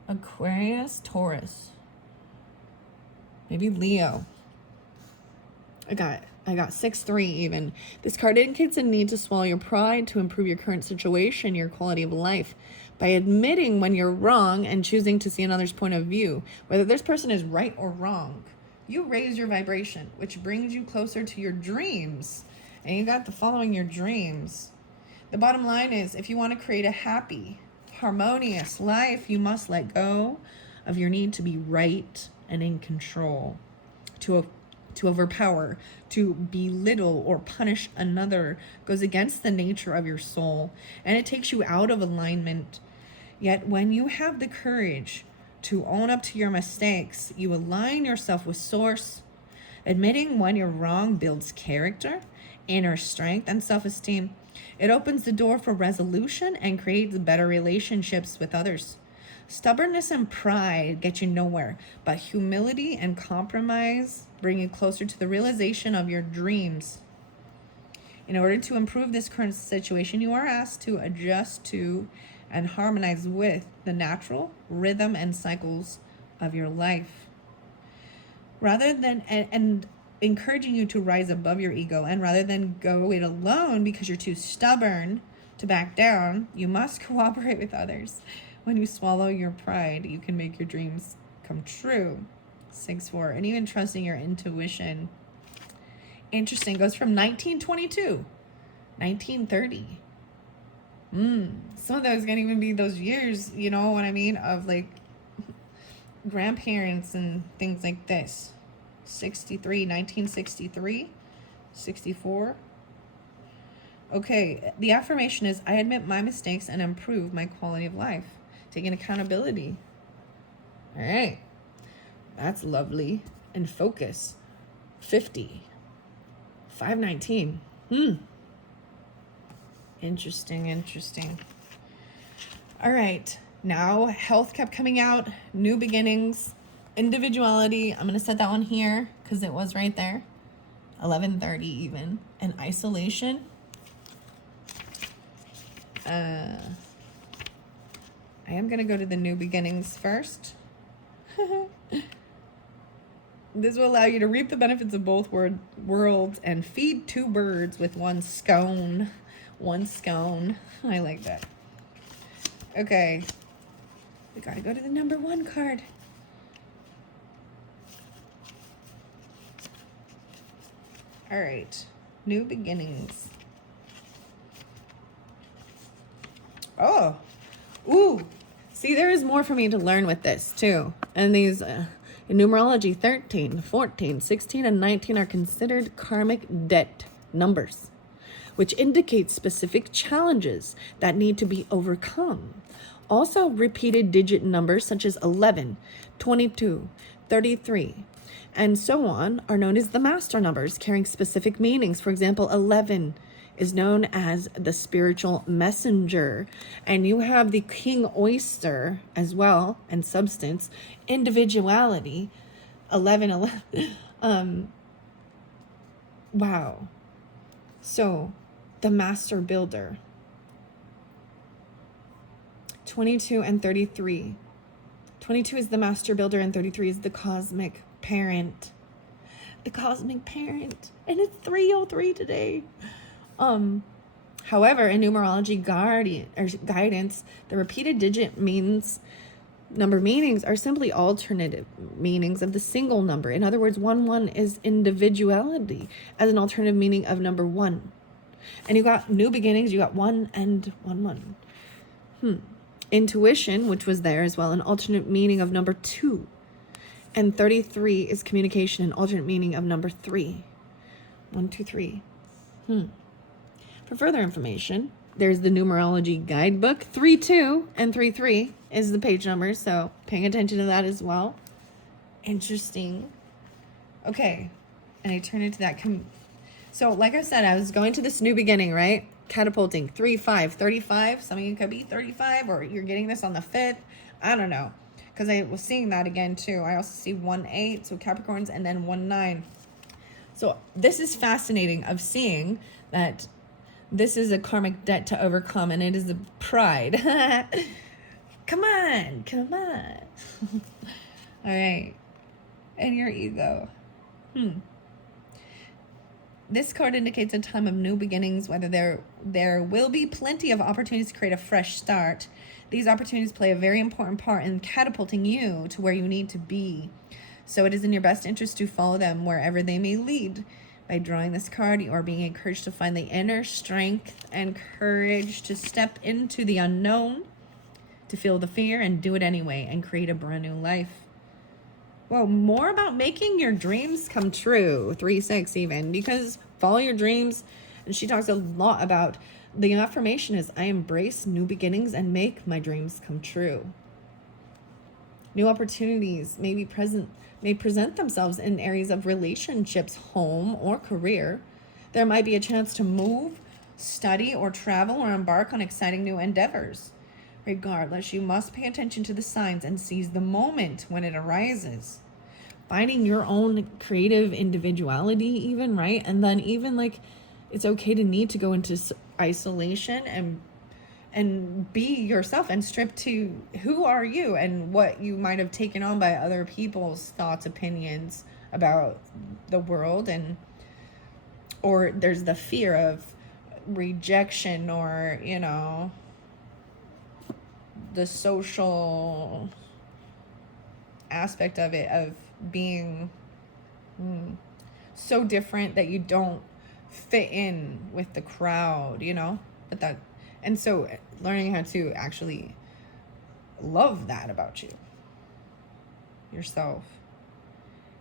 Aquarius, Taurus, maybe Leo. I got 6-3 even. This card indicates a need to swallow your pride to improve your current situation, your quality of life, by admitting when you're wrong and choosing to see another's point of view, whether this person is right or wrong. You raise your vibration, which brings you closer to your dreams. And you got the following your dreams. The bottom line is, if you want to create a happy, harmonious life, you must let go of your need to be right and in control, to overpower, to belittle or punish another goes against the nature of your soul, and it takes you out of alignment. Yet when you have the courage to own up to your mistakes, you align yourself with source. Admitting when you're wrong builds character, inner strength, and self-esteem. It opens the door for resolution and creates better relationships with others. Stubbornness and pride get you nowhere, but humility and compromise bring you closer to the realization of your dreams. In order to improve this current situation, you are asked to adjust to and harmonize with the natural rhythm and cycles of your life. Rather than, and encouraging you to rise above your ego, and rather than go it alone because you're too stubborn to back down, you must cooperate with others. When you swallow your pride, you can make your dreams come true. 6-4, and even trusting your intuition. Interesting, goes from 1922, 1930. Some of those can even be those years, you know what I mean, of like grandparents and things like this. 1963, 64. Okay, the affirmation is, I admit my mistakes and improve my quality of life. Taking accountability. All right. That's lovely. And focus. 50. 519. Interesting. All right. Now, health kept coming out. New beginnings. Individuality. I'm going to set that one here because it was right there. 11:30 even. And isolation. I am going to go to the new beginnings first. This will allow you to reap the benefits of both worlds and feed 2 birds with one scone. I like that. Okay. We got to go to the number 1 card. All right. New beginnings. Oh. Ooh. See, there is more for me to learn with this, too. And these, in numerology, 13, 14, 16, and 19 are considered karmic debt numbers, which indicate specific challenges that need to be overcome. Also, repeated digit numbers such as 11, 22, 33, and so on are known as the master numbers, carrying specific meanings. For example, 11 is known as the spiritual messenger, and you have the king oyster as well, and substance, individuality, 11. Wow. So the master builder. 22 and 33. 22 is the master builder and 33 is the cosmic parent. The cosmic parent. And it's 303 today. However, in numerology guidance, the repeated digit number meanings are simply alternative meanings of the single number. In other words, 1 is individuality as an alternative meaning of number 1. And you got new beginnings, you got 1 and 1. Intuition, which was there as well, an alternate meaning of number 2. And 33 is communication, an alternate meaning of number 3. 1, 2, 3. For further information, there's the numerology guidebook. 32 and 33 is the page number, so paying attention to that as well. Interesting. Okay, and I turn into that. So like I said, I was going to this new beginning, right? Catapulting 3, 5, 35. Some of you could be 35, or you're getting this on the 5th. I don't know, because I was seeing that again too. I also see 1, 8, so Capricorns, and then 1, 9. So this is fascinating of seeing that this is a karmic debt to overcome, and it is a pride. Come on. All right. And your ego. This card indicates a time of new beginnings, whether there will be plenty of opportunities to create a fresh start. These opportunities play a very important part in catapulting you to where you need to be. So it is in your best interest to follow them wherever they may lead. By drawing this card, you are being encouraged to find the inner strength and courage to step into the unknown, to feel the fear and do it anyway and create a brand new life. Well, more about making your dreams come true, 3-6 even, because follow your dreams. And she talks a lot about the affirmation is, I embrace new beginnings and make my dreams come true. New opportunities may present themselves in areas of relationships, home, or career. There might be a chance to move, study, or travel, or embark on exciting new endeavors. Regardless, you must pay attention to the signs and seize the moment when it arises. Finding your own creative individuality even, right? And then even like, it's okay to need to go into isolation and be yourself and strip to who are you and what you might have taken on by other people's thoughts, opinions about the world. Or there's the fear of rejection, or, the social aspect of it, of being so different that you don't fit in with the crowd, and so learning how to actually love that about yourself.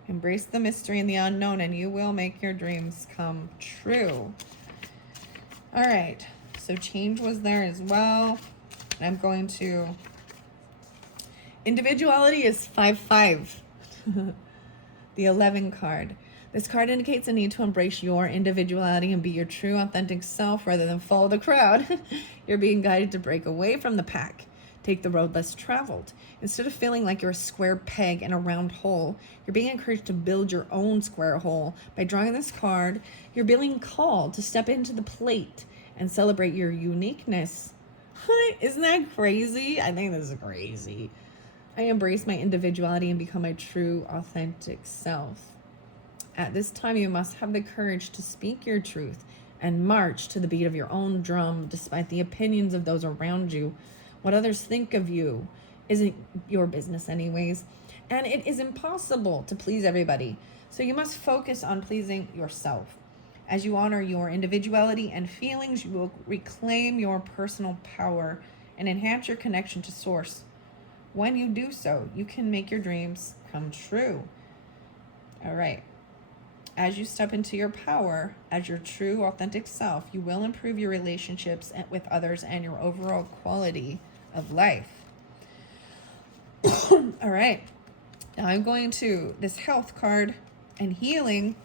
Embrace the mystery and the unknown, and you will make your dreams come true. All right, so change was there as well. I'm going to, individuality is 5-5, the 11 card. This card indicates a need to embrace your individuality and be your true, authentic self rather than follow the crowd. You're being guided to break away from the pack. Take the road less traveled. Instead of feeling like you're a square peg in a round hole, you're being encouraged to build your own square hole. By drawing this card, you're being called to step into the plate and celebrate your uniqueness. Isn't that crazy? I think this is crazy. I embrace my individuality and become my true, authentic self. At this time, you must have the courage to speak your truth and march to the beat of your own drum, despite the opinions of those around you. What others think of you isn't your business anyways, and it is impossible to please everybody. So you must focus on pleasing yourself. As you honor your individuality and feelings, you will reclaim your personal power and enhance your connection to Source. When you do so, you can make your dreams come true. All right. As you step into your power as your true, authentic self, you will improve your relationships with others and your overall quality of life. All right. Now I'm going to this health card and healing.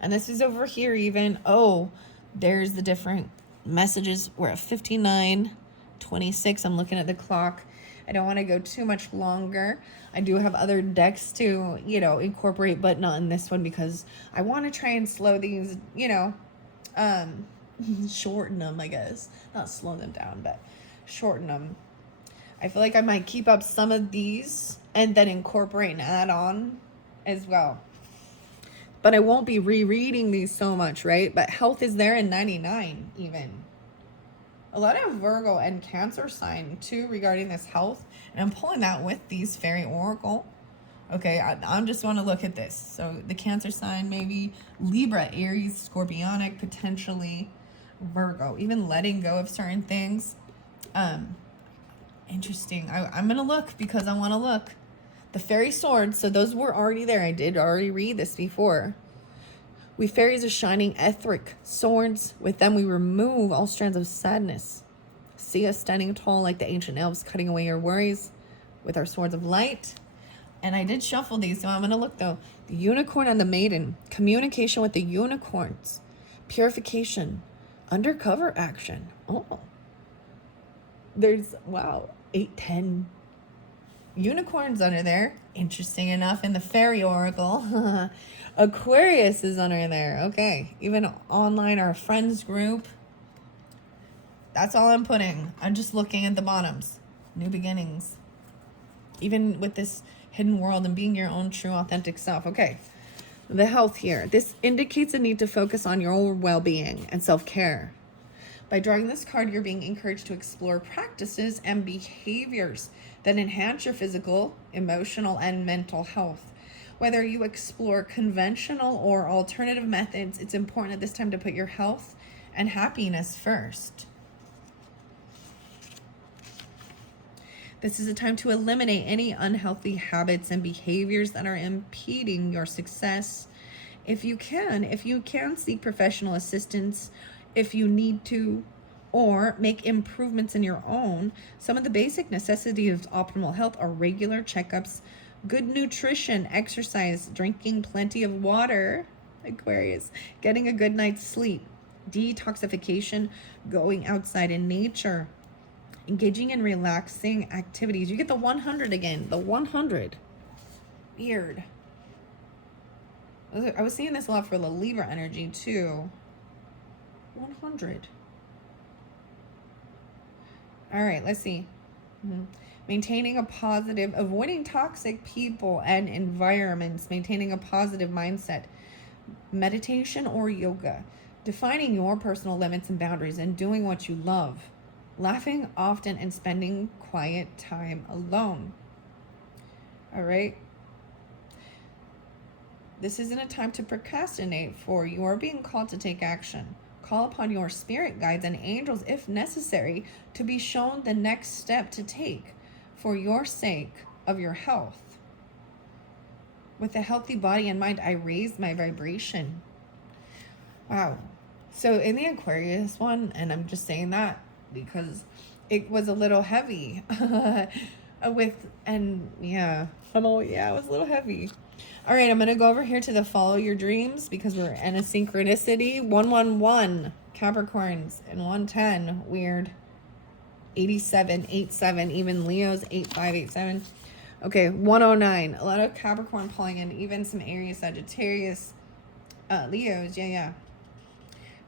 And this is over here even. Oh, there's the different messages. We're at 59:26. I'm looking at the clock. I don't want to go too much longer. I do have other decks to, incorporate, but not in this one because I want to try and slow these, shorten them, I guess. Not slow them down, but shorten them. I feel like I might keep up some of these and then incorporate and add on as well. But I won't be rereading these so much, right? But health is there in 99 even. A lot of Virgo and Cancer sign too regarding this health. And I'm pulling that with these fairy oracle. Okay, I just want to look at this. So the Cancer sign, maybe Libra, Aries, Scorpionic, potentially Virgo. Even letting go of certain things. Interesting. I'm going to look because I want to look. The fairy swords, so those were already there. I did already read this before. We fairies are shining etheric swords. With them, we remove all strands of sadness. See us standing tall like the ancient elves, cutting away your worries with our swords of light. And I did shuffle these, so I'm going to look, though. The unicorn and the maiden. Communication with the unicorns. Purification. Undercover action. Oh. There's, wow, 8, 10 unicorns under there. Interesting enough in the fairy oracle. Aquarius is under there. Okay. Even online, our friends group. That's all I'm putting. I'm just looking at the bottoms. New beginnings. Even with this hidden world and being your own true authentic self. Okay. The health here. This indicates a need to focus on your well-being and self-care. By drawing this card, you're being encouraged to explore practices and behaviors that enhance your physical, emotional, and mental health. Whether you explore conventional or alternative methods, it's important at this time to put your health and happiness first. This is a time to eliminate any unhealthy habits and behaviors that are impeding your success. If you can seek professional assistance if you need to, or make improvements in your own. Some of the basic necessities of optimal health are regular checkups, good nutrition, exercise, drinking plenty of water, Aquarius, getting a good night's sleep, detoxification, going outside in nature, engaging in relaxing activities. You get the 100 again, the 100. Weird. I was seeing this a lot for the Libra energy too. 100. All right, let's see. Maintaining a positive, avoiding toxic people and environments, maintaining a positive mindset, meditation or yoga, defining your personal limits and boundaries, and doing what you love, laughing often and spending quiet time alone. All right. This isn't a time to procrastinate, for you are being called to take action. Call upon your spirit guides and angels, if necessary, to be shown the next step to take for your sake of your health. With a healthy body and mind, I raised my vibration. Wow. So in the Aquarius one, and I'm just saying that because it was a little heavy it was a little heavy. All right, I'm going to go over here to the follow your dreams because we're in a synchronicity. 111 Capricorns and 110. Weird. 87, 87, even Leo's 8587. Okay, 109. A lot of Capricorn pulling in, even some Aries, Sagittarius, Leo's. Yeah.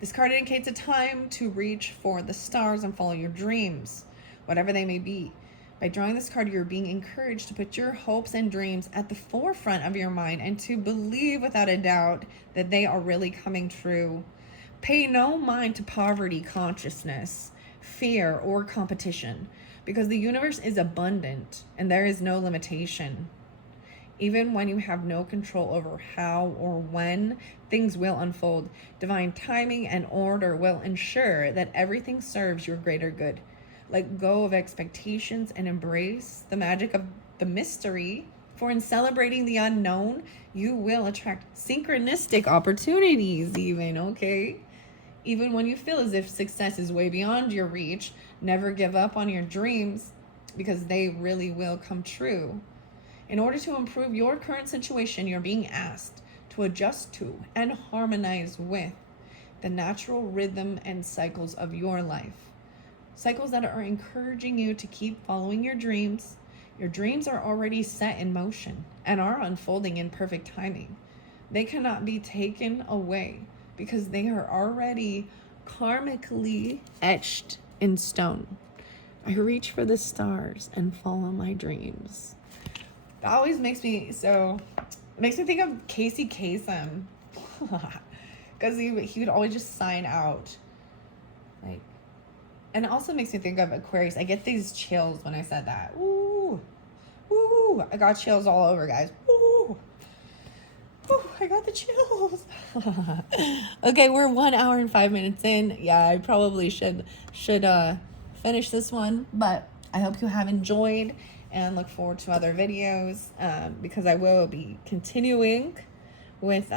This card indicates a time to reach for the stars and follow your dreams, whatever they may be. By drawing this card, you're being encouraged to put your hopes and dreams at the forefront of your mind and to believe without a doubt that they are really coming true. Pay no mind to poverty consciousness, fear, or competition, because the universe is abundant and there is no limitation. Even when you have no control over how or when things will unfold, divine timing and order will ensure that everything serves your greater good. Let go of expectations and embrace the magic of the mystery, for in celebrating the unknown, you will attract synchronistic opportunities even, okay? Even when you feel as if success is way beyond your reach, never give up on your dreams because they really will come true. In order to improve your current situation, you're being asked to adjust to and harmonize with the natural rhythm and cycles of your life. Cycles that are encouraging you to keep following your dreams. Your dreams are already set in motion and are unfolding in perfect timing. They cannot be taken away because they are already karmically etched in stone. I reach for the stars and follow my dreams. That always makes me so, it makes me think of Casey Kasem. Because he would always just sign out. Like, and it also makes me think of Aquarius. I get these chills when I said that. Ooh. Ooh. I got chills all over, guys. Ooh. Ooh, I got the chills. Okay, we're 1 hour and 5 minutes in. Yeah, I probably should finish this one, but I hope you have enjoyed and look forward to other videos, because I will be continuing with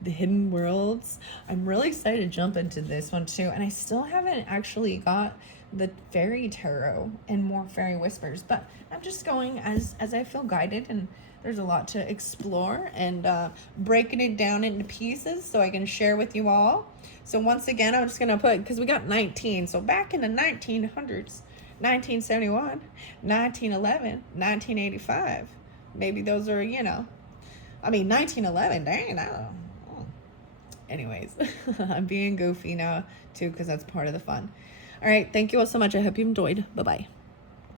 the hidden worlds. I'm really excited to jump into this one too, and I still haven't actually got the fairy tarot and more fairy whispers, but I'm just going as I feel guided, and there's a lot to explore, and breaking it down into pieces so I can share with you all. So once again, I'm just gonna put, because we got 19, so back in the 1900s, 1971, 1911, 1985, maybe those are, 1911, dang, I don't know. Anyways, I'm being goofy now too, because that's part of the fun. All right, thank you all so much. I hope you enjoyed. Bye-bye.